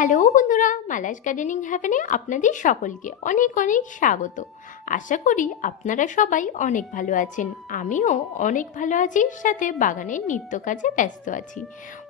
Hello বন্ধুরা Mala's gardening হ্যাভেনে আপনাদের সকলকে অনেক অনেক স্বাগত। আশা করি আপনারা সবাই অনেক ভালো আছেন। আমিও অনেক ভালো আছি, সাথে বাগানের নিত্য কাজে ব্যস্ত আছি।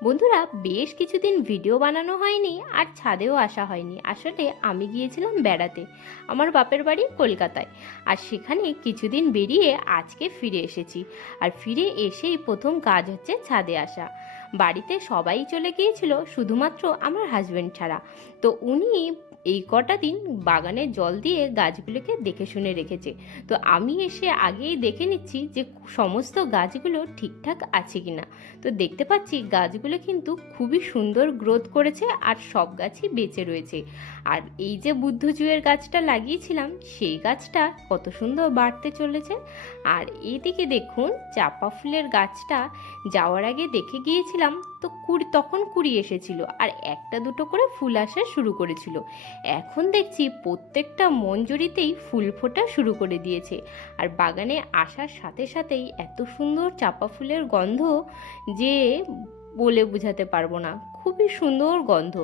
বন্ধুরা, বেশ কিছুদিন ভিডিও বানানো হয়নি আর ছাদেও আসা হয়নি। আসলে আমি গিয়েছিলাম বেড়াতে, আমার বাপের বাড়ি কলকাতায়। আর সেখানে কিছুদিন বেরিয়ে আজকে ফিরে এসেছি। আর ফিরে এসেই প্রথম কাজ হচ্ছে ছাদে আসা। বাড়িতে সবাই চলে গিয়েছিল শুধুমাত্র আমার হাজব্যান্ড ছাড়া। তো উনি এই কটা দিন বাগানে জল দিয়ে গাছগুলোকে দেখে শুনে রেখেছে। তো আমি এসে আগেই দেখে নিচ্ছি যে সমস্ত গাছগুলো ঠিকঠাক আছে কি না তো দেখতে পাচ্ছি গাছগুলো কিন্তু খুবই সুন্দর গ্রোথ করেছে আর সব গাছই বেঁচে রয়েছে। আর এই যে বুদ্ধজুয়ের গাছটা লাগিয়েছিলাম, সেই গাছটা কত সুন্দর বাড়তে চলেছে। আর এইদিকে দেখুন, চাপা ফুলের গাছটা যাওয়ার আগে দেখে গিয়েছিলাম তো কুড়ি, তখন কুড়ি এসেছিল আর একটা দুটো করে ফুল আসা শুরু করেছিল। এখন দেখছি প্রত্যেকটা মঞ্জুরিতেই ফুল ফোটা শুরু করে দিয়েছে। আর বাগানে আসার সাথে সাথেই এত সুন্দর চাপা ফুলের গন্ধ যে বলে বোঝাতে পারব না। খুবই সুন্দর গন্ধ।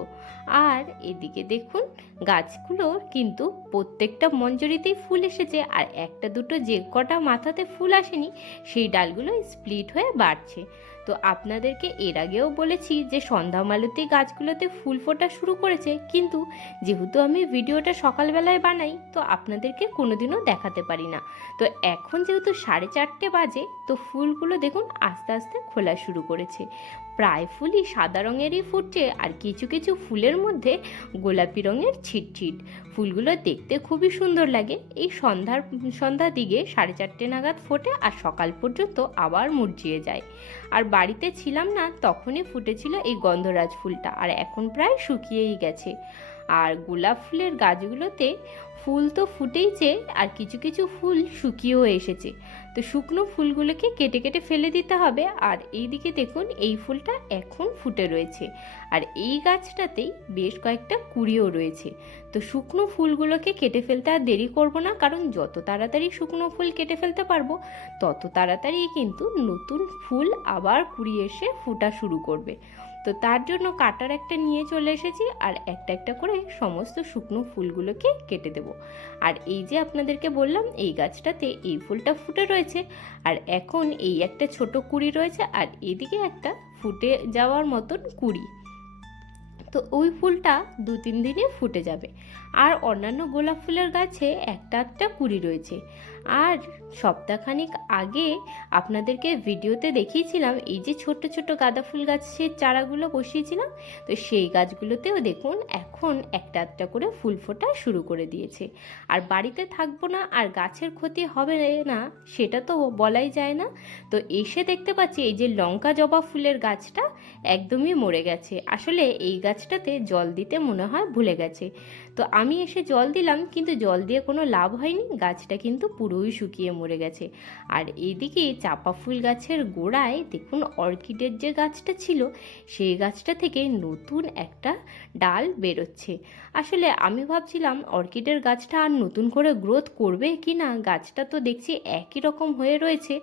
আর এদিকে দেখুন গাছগুলো কিন্তু প্রত্যেকটা মঞ্জুরিতেই ফুল এসেছে আর একটা দুটো যে কটা মাথাতে ফুল আসেনি, সেই ডালগুলো স্প্লিট হয়ে বাড়ছে। তো আপনাদেরকে এর আগেও বলেছি যে সন্ধ্যা মালতি গাছগুলোতে ফুল ফোটা শুরু করেছে, কিন্তু যেহেতু আমি ভিডিওটা সকালবেলায় বানাই, তো আপনাদেরকে কোনোদিনও দেখাতে পারি না। তো এখন যেহেতু সাড়ে চারটে বাজে, তো ফুলগুলো দেখুন আস্তে আস্তে খোলা শুরু করেছে। প্রায় ফুলই সাদা রঙেরই ফুটছে আর কিছু কিছু ফুলের মধ্যে গোলাপি রঙের ছিটছিট। ফুলগুলো দেখতে খুবই সুন্দর লাগে। এই সন্ধ্যার সন্ধ্যার দিকে সাড়ে চারটে নাগাদ ফোটে আর সকাল পর্যন্ত আবার মুরঝিয়ে যায়। আর বাড়িতে ছিলাম না তখনই ফুটেছিল এই গন্ধরাজ ফুলটা আর এখন প্রায় শুকিয়েই গেছে। আর গোলাপ ফুলের গাছগুলোতে ফুল তো ফুটেইছে আর কিছু কিছু ফুল শুকিয়েও এসেছে। তো শুকনো ফুলগুলোকে কেটে কেটে ফেলে দিতে হবে। আর এই দিকে দেখুন, এই ফুলটা এখন ফুটে রয়েছে। আর এই গাছটাতেই বেশ কয়েকটা কুড়িও রয়েছে। তো শুকনো ফুলগুলোকে কেটে ফেলতে আর দেরি করব না, কারণ যত তাড়াতাড়ি শুকনো ফুল কেটে ফেলতে পারব, তত তাড়াতাড়ি কিন্তু নতুন ফুল আবার কুড়ি এসে ফুটা শুরু করবে। তো তার জন্য কাটার একটা নিয়ে চলে এসেছি আর একটা একটা করে সমস্ত শুকনো ফুলগুলোকে কেটে দেব। আর এই যে আপনাদেরকে বললাম, এই গাছটাতে এই ফুলটা ফুটে রয়েছে। আর এখন এই একটা ছোট কুড়ি রয়েছে আর এদিকে একটা ফুটে যাওয়ার মতন কুড়ি। তো ওই ফুলটা দু তিন দিনে ফুটে যাবে। আর অন্যান্য গোলাপ ফুলের গাছে একটা একটা কুড়ি রয়েছে। আর সপ্তাহখানিক আগে আপনাদেরকে ভিডিওতে দেখিয়েছিলাম, এই যে ছোট ছোট গাঁদা ফুল গাছের চারাগুলো বসিয়েছিলাম, তো সেই গাছগুলোতেও দেখুন এখন একটা একটা করে ফুল ফোটা শুরু করে দিয়েছে। আর বাড়িতে থাকব না আর গাছের ক্ষতি হবে না, সেটা তো বলাই যায় না। তো এসে দেখতে পাচ্ছি এই যে লঙ্কা জবা ফুলের গাছটা একদমই মরে গেছে। আসলে এই গাছটাতে জল দিতে মনে হয় ভুলে গেছে। তো আমি এসে জল দিলাম, কিন্তু জল দিয়ে কোনো লাভ হয়নি, গাছটা কিন্তু পুরোই শুকিয়ে মরে গেছে। আর এদিকে চাপা ফুল গাছের গোড়ায় দেখুন অর্কিডের যে গাছটা ছিল, সেই গাছটা থেকে নতুন একটা ডাল বেরোচ্ছে। আসলে আমি ভাবছিলাম অর্কিডের গাছটা আর নতুন করে গ্রোথ করবে কি না, গাছটা তো দেখছি একই রকম হয়ে রয়েছে।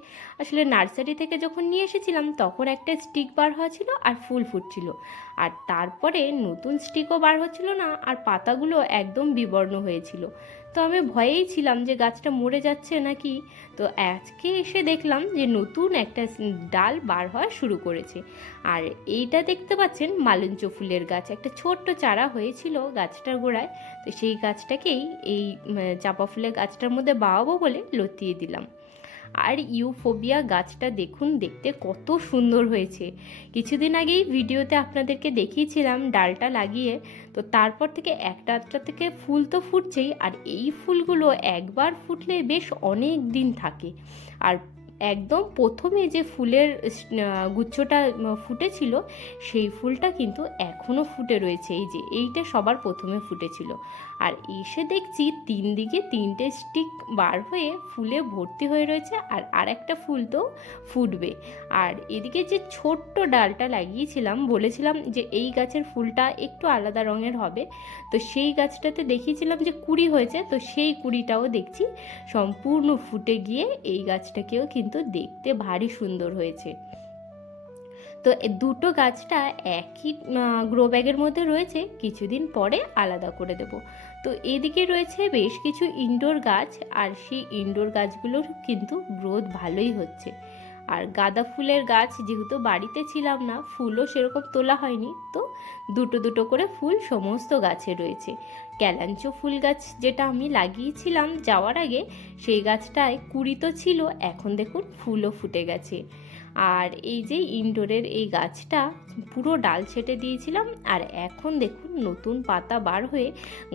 আসলে নার্সারি থেকে যখন নিয়ে এসেছিলাম, তখন একটা স্টিক বার হওয়া ছিল আর ফুল ফুটছিল। আর তারপরে নতুন স্টিকও বার হচ্ছিল না আর পাতাগুলো একদম বিবর্ণ হয়েছিল। তো আমি ভয়েই ছিলাম যে গাছটা মরে যাচ্ছে নাকি। তো আজকে এসে দেখলাম যে নতুন একটা ডাল বার হওয়া শুরু করেছে। আর এইটা দেখতে পাচ্ছেন মালঞ্চ ফুলের গাছ। একটা ছোট্ট চারা হয়েছিল গাছটার গোড়ায়। তো সেই গাছটাকেই এই চাপা ফুলের গাছটার মধ্যে বাওয়াবো বলে লতিয়ে দিলাম। আর ইউফোবিয়া গাছটা দেখুন, দেখতে কত সুন্দর হয়েছে। কিছুদিন আগেই ভিডিওতে আপনাদেরকে দেখিয়েছিলাম ডালটা লাগিয়ে, তো তারপর থেকে একটা একটা থেকে ফুল তো ফুটছেই, আর এই ফুলগুলো একবার ফুটলে বেশ অনেক দিন থাকে। আর একদম প্রথমে যে ফুলের গুচ্ছটা ফুটেছিল, সেই ফুলটা কিন্তু এখনও ফুটে রয়েছে। এই যে, এইটা সবার প্রথমে ফুটেছিল। আর এসে দেখছি তিন দিকে তিনটে স্টিক বার হয়ে ফুলে ভর্তি হয়ে রয়েছে আর আর একটা ফুল তো ফুটবে। আর এদিকে যে ছোট্ট ডালটা লাগিয়েছিলাম, বলেছিলাম যে এই গাছের ফুলটা একটু আলাদা রঙের হবে। তো সেই গাছটাতে দেখিয়েছিলাম যে কুড়ি হয়েছে, তো সেই কুড়িটাও দেখছি। সম্পূর্ণ ফুটে গিয়ে এই গাছটাকেও কিন্তু দেখতে ভারী সুন্দর হয়েছে। তো দুটো গাছটা একই গ্রো ব্যাগের মধ্যে রয়েছে, কিছুদিন পরে আলাদা করে দেব। তো এদিকে রয়েছে বেশ কিছু ইনডোর গাছ, আর সেই ইনডোর গাছগুলোর কিন্তু গ্রোথ ভালোই হচ্ছে। আর গাঁদা ফুলের গাছ যেহেতু বাড়িতে ছিলাম না, ফুলও সেরকম তোলা হয়নি, তো দুটো দুটো করে ফুল সমস্ত গাছে রয়েছে। ক্যালাঞ্চো ফুল গাছ যেটা আমি লাগিয়েছিলাম যাওয়ার আগে, সেই গাছটায় কুড়ি তো ছিল, এখন দেখুন ফুলও ফুটে গেছে। আর এই যে ইনডোরের এই গাছটা, পুরো ডাল ছেটে দিয়েছিলাম, আর এখন দেখুন নতুন পাতা বার হয়ে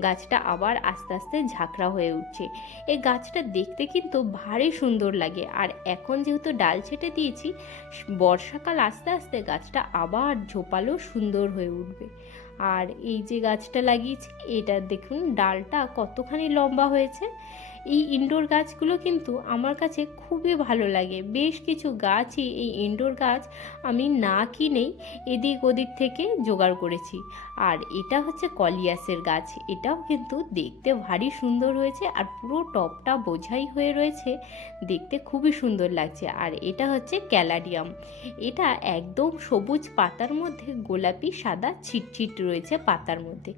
গাছটা আবার আস্তে আস্তে ঝাঁকড়া হয়ে উঠছে। এই গাছটা দেখতে কিন্তু ভারী সুন্দর লাগে, আর এখন যেহেতু ডাল ছেটে দিয়েছি, বর্ষাকাল আস্তে আস্তে গাছটা আবার ঝোপালো সুন্দর হয়ে উঠবে। আর এই যে গাছটা লাগিয়েছি এটা দেখুন ডালটা কতখানি লম্বা হয়েছে। এই ইনডোর গাছগুলো কিন্তু আমার কাছে খুবই ভালো লাগে। বেশ কিছু গাছই এই ইনডোর গাছ আমি না কিনেই এদিক ওদিক থেকে জোগাড় করেছি। আর এটা হচ্ছে কলিয়াসের গাছ, এটাও কিন্তু দেখতে ভারী সুন্দর হয়েছে আর পুরো টপটা বোঝাই হয়ে রয়েছে, দেখতে খুবই সুন্দর লাগছে। আর এটা হচ্ছে ক্যালাডিয়াম, এটা একদম সবুজ পাতার মধ্যে গোলাপি, সাদা, ছিটছিট রয়েছে পাতার মধ্যে।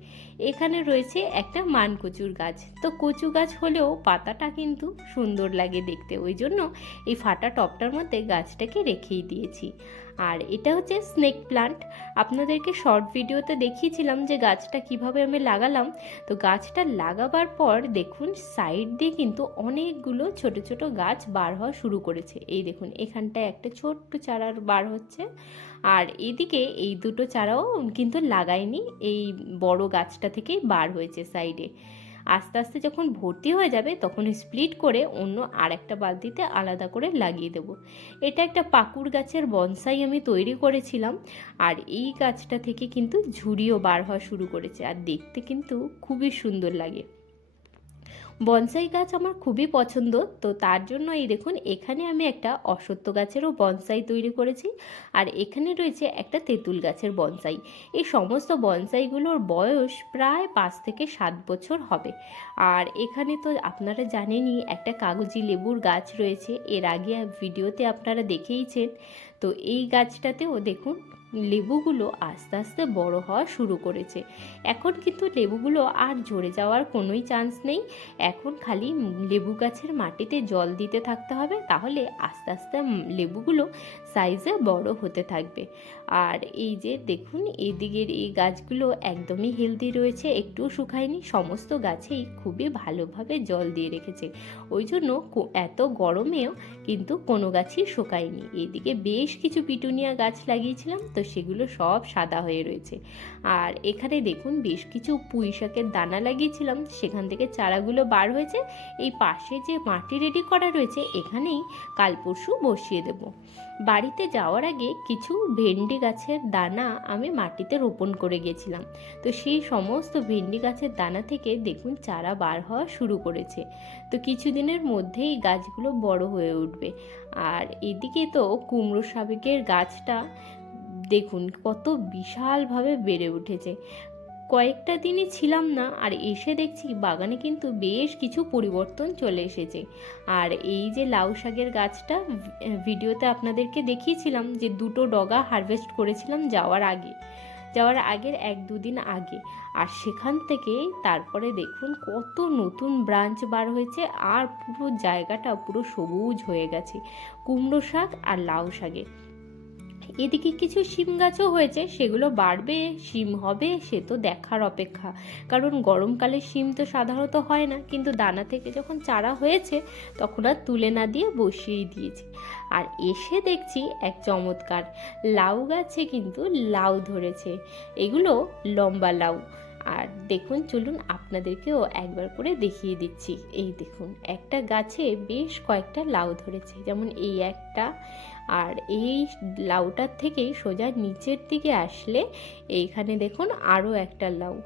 এখানে রয়েছে একটা মান কচুর গাছ, তো কচু গাছ হলেও পাতাটা কিন্তু সুন্দর লাগে দেখতে। ওই জন্য এই ফাটা টপটার মধ্যে গাছটাকে রেখেই দিয়েছি। আর এটা হচ্ছে স্নেক প্লান্ট। আপনাদেরকে শর্ট ভিডিওতে দেখিয়েছিলাম যে গাছটা কীভাবে আমি লাগালাম। তো গাছটা লাগাবার পর দেখুন, সাইড দিয়ে কিন্তু অনেকগুলো ছোট ছোট গাছ বার হওয়া শুরু করেছে। এই দেখুন, এখানটায় একটা ছোট্ট চারার বার হচ্ছে। আর এদিকে এই দুটো চারাও কিন্তু লাগাইনি। এই বড় গাছটা থেকেই বার হয়েছে সাইডে। আস্তে আস্তে যখন ভর্তি হয়ে যাবে, তখন স্প্লিট করে অন্য আর একটা বালতিতে আলাদা করে লাগিয়ে দেব। এটা একটা পাকুর গাছের বনসাই আমি তৈরি করেছিলাম, আর এই গাছটা থেকে কিন্তু ঝুড়িও বার হওয়া শুরু করেছে, আর দেখতে কিন্তু খুবই সুন্দর লাগে। বনসাই গাছ আমার খুবই পছন্দ। তো তার জন্য এই দেখুন, এখানে আমি একটা অসত্য গাছেরও বনসাই তৈরি করেছি আর এখানে রয়েছে একটা তেঁতুল গাছের বনসাই। এই সমস্ত বনসাইগুলোর বয়স প্রায় পাঁচ থেকে সাত বছর হবে। আর এখানে তো আপনারা জানেনই, একটা কাগজি লেবুর গাছ রয়েছে। এর আগে ভিডিওতে আপনারা দেখেইছেন। তো এই গাছটাতেও দেখুন লেবুগুলো আস্তে আস্তে বড় হওয়া শুরু করেছে। এখন কিন্তু লেবুগুলো আর ঝরে যাওয়ার কোনোই চান্স নেই। এখন খালি লেবু গাছের মাটিতে জল দিতে থাকতে হবে, তাহলে আস্তে আস্তে লেবুগুলো সাইজে বড় হতে থাকবে। আর এই যে দেখুন, এদিকের এই গাছগুলো একদমই হেলদি রয়েছে, একটুও শুকায়নি, সমস্ত গাছেই খুবই ভালোভাবে জল দিয়ে রেখেছে। ওই জন্য এত গরমেও কিন্তু কোনো গাছই শুকায়নি। এদিকে বেশ কিছু পিটুনিয়া গাছ লাগিয়েছিলাম, তো সেগুলো সব সাদা হয়ে রয়েছে। আর এখানে দেখুন, বেশ কিছু পুঁই শাকের দানা লাগিয়েছিলাম, সেখান থেকে চারাগুলো বার হয়েছে। এই পাশে যে মাটি রেডি করা রয়েছে, এখানেই কাল পরশু বসিয়ে দেব। বাড়িতে যাওয়ার আগে কিছু ভেন্ডি গাছের দানা আমি মাটিতে রোপণ করে গেছিলাম। তো সেই সমস্ত ভেন্ডি গাছের দানা থেকে দেখুন চারা বার হওয়া শুরু করেছে। তো কিছুদিনের মধ্যেই গাছগুলো বড় হয়ে উঠবে। আর এদিকে তো কুমড়ো সাবেকের গাছটা দেখুন কত বিশালভাবে বেড়ে উঠেছে। কয়েকটা দিনই ছিলাম না আর এসে দেখছি বাগানে কিন্তু বেশ কিছু পরিবর্তন চলে এসেছে। আর এই যে লাউ শাকের গাছটা ভিডিওতে আপনাদেরকে দেখিয়েছিলাম যে দুটো ডগা হারভেস্ট করেছিলাম যাওয়ার আগে। যাওয়ার আগের এক দুদিন আগে। আর সেখান থেকে তারপরে দেখুন কত নতুন ব্রাঞ্চ বার হয়েছে আর পুরো জায়গাটা পুরো সবুজ হয়ে গেছে। কুমড়ো শাক আর লাউ শাকে। এদিকে কিছু শিম গাছও হয়েছে, সেগুলো বাড়বে, শিম হবে, সে তো দেখার অপেক্ষা। কারণ গরমকালে শিম তো সাধারণত হয় না, কিন্তু দানা থেকে যখন চারা হয়েছে, তখন আর তুলে না দিয়ে বসিয়েই দিয়েছি। আর এসে দেখছি এক চমৎকার, লাউ গাছে কিন্তু লাউ ধরেছে। এগুলো লম্বা লাউ। আর দেখুন, চলুন আপনাদেরকেও একবার করে দেখিয়ে দিচ্ছি। এই দেখুন, একটা গাছে বেশ কয়েকটা লাউ ধরেছে, যেমন এই একটা। আর এই লাউটার থেকেই সোজা নিচের দিকে আসলে এইখানে দেখুন আরও একটা লাউ।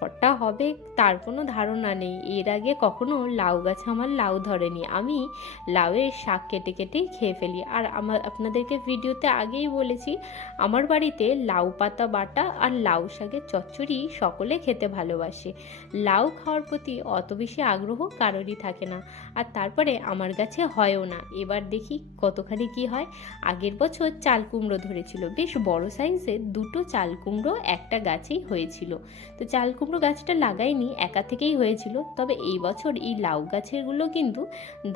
কটা হবে, তার কোনো ধারণা নেই। এর আগে কখনো লাউ গাছে আমার লাউ ধরেনি। আমি লাউয়ের শাক কেটে কেটেই খেয়ে ফেলি। আর আমার আপনাদেরকে ভিডিওতে আগেই বলেছি, আমার বাড়িতে লাউ পাতা বাটা আর লাউ শাকের চচ্চড়ি সকলে খেতে ভালোবাসে। লাউ খাওয়ার প্রতি অত বেশি আগ্রহ কারোরই থাকে না। আর তারপরে আমার গাছে হয়ও না। এবার দেখি কতখানি কি হয়। আগের বছর চাল কুমড়ো ধরেছিল। বেশ বড় সাইজের দুটো চাল কুমড়ো একটা গাছেই হয়েছিল। তো চাল কুমড়ো গাছটা লাগাইনি, একা থেকেই হয়েছিল। তবে এই বছর এই লাউ গাছেরগুলো কিন্তু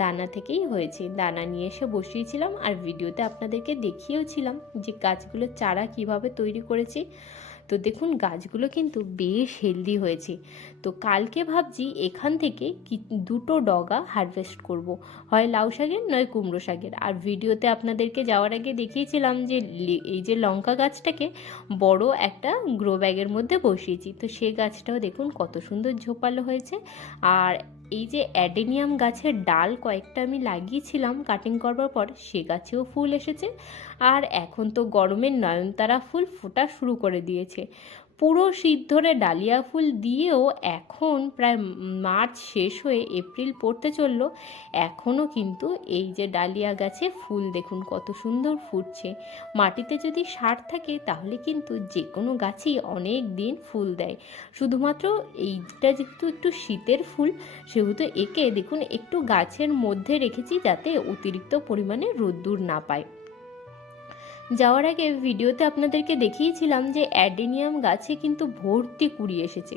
দানা থেকেই হয়েছে। দানা নিয়ে এসে বসিয়েছিলাম আর ভিডিওতে আপনাদেরকে দেখিয়েওছিলাম যে গাছগুলোর চারা কীভাবে তৈরি করেছি। তো দেখুন, গাছগুলো কিন্তু বেশ হেলদি হয়েছে। তো কালকে ভাবছি এখান থেকে কি, দুটো ডগা হারভেস্ট করব। হয় লাউ শাকের নয় কুমড়ো শাকের। আর ভিডিওতে আপনাদেরকে যাওয়ার আগে দেখিয়েছিলাম যে এই যে লঙ্কা গাছটাকে বড় একটা গ্রো ব্যাগের মধ্যে বসিয়েছি। তো সে গাছটাও দেখুন কত সুন্দর ঝোপালো হয়েছে। আর এই যে অ্যাডেনিয়াম গাছের ডাল কয়েকটা আমি লাগিয়েছিলাম কাটিং করবার পর সে গাছেও ফুল এসেছে। আর এখন তো গরমের নয়নতারা ফুল ফোটা শুরু করে দিয়েছে। পুরো শীত ধরে ডালিয়া ফুল দিয়েও এখন প্রায় মার্চ শেষ হয়ে এপ্রিল পড়তে চলল। এখনও কিন্তু এই যে ডালিয়া গাছে ফুল দেখুন কত সুন্দর ফুটছে। মাটিতে যদি সার থাকে তাহলে কিন্তু যে কোনো গাছই অনেক দিন ফুল দেয়। শুধুমাত্র এইটা যেহেতু একটু শীতের ফুল, সেহেতু একে দেখুন একটু গাছের মধ্যে রেখেছি যাতে অতিরিক্ত পরিমাণে রোদ্দুর না পায়। যাওয়ার আগে ভিডিওতে আপনাদেরকে দেখিয়েছিলাম যে অ্যাডেনিয়াম গাছে কিন্তু ভর্তি কুড়ি এসেছে।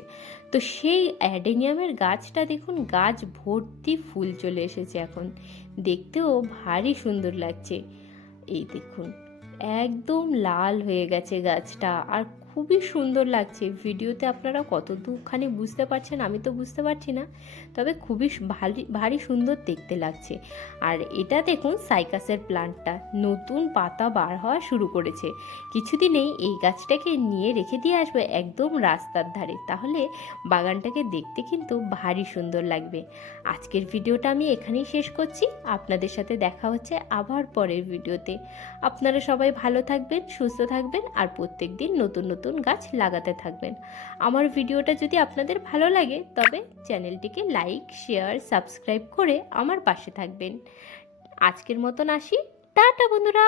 তো সেই অ্যাডেনিয়ামের গাছটা দেখুন, গাছ ভর্তি ফুল চলে এসেছে এখন। দেখতেও ভারী সুন্দর লাগছে। এই দেখুন, একদম লাল হয়ে গেছে গাছটা। আর খুবই সুন্দর লাগছে। ভিডিওতে আপনারা কতটুকখানি বুঝতে পারছেন আমি তো বুঝতে পারছি না। তবে খুবই ভারী ভারী সুন্দর দেখতে লাগছে। আর এটা দেখুন সাইকাসের প্লান্টটা। নতুন পাতা বার হওয়া শুরু করেছে। কিছুদিনেই এই গাছটাকে নিয়ে রেখে দিয়ে আসব একদম রাস্তার ধারে। তাহলে বাগানটাকে দেখতে কিন্তু ভারী সুন্দর লাগবে। আজকের ভিডিওটা আমি এখানেই শেষ করছি। আপনাদের সাথে দেখা হচ্ছে আবার পরের ভিডিওতে। আপনারা সবাই ভালো থাকবেন, সুস্থ থাকবেন, আর প্রত্যেক দিন নতুন নতুন নতুন গাছ লাগাতে থাকবেন। আমার ভিডিওটা যদি আপনাদের ভালো লাগে, তবে চ্যানেলটিকে লাইক, শেয়ার, সাবস্ক্রাইব করে আমার পাশে থাকবেন। আজকের মতন আসি। টাটা বন্ধুরা!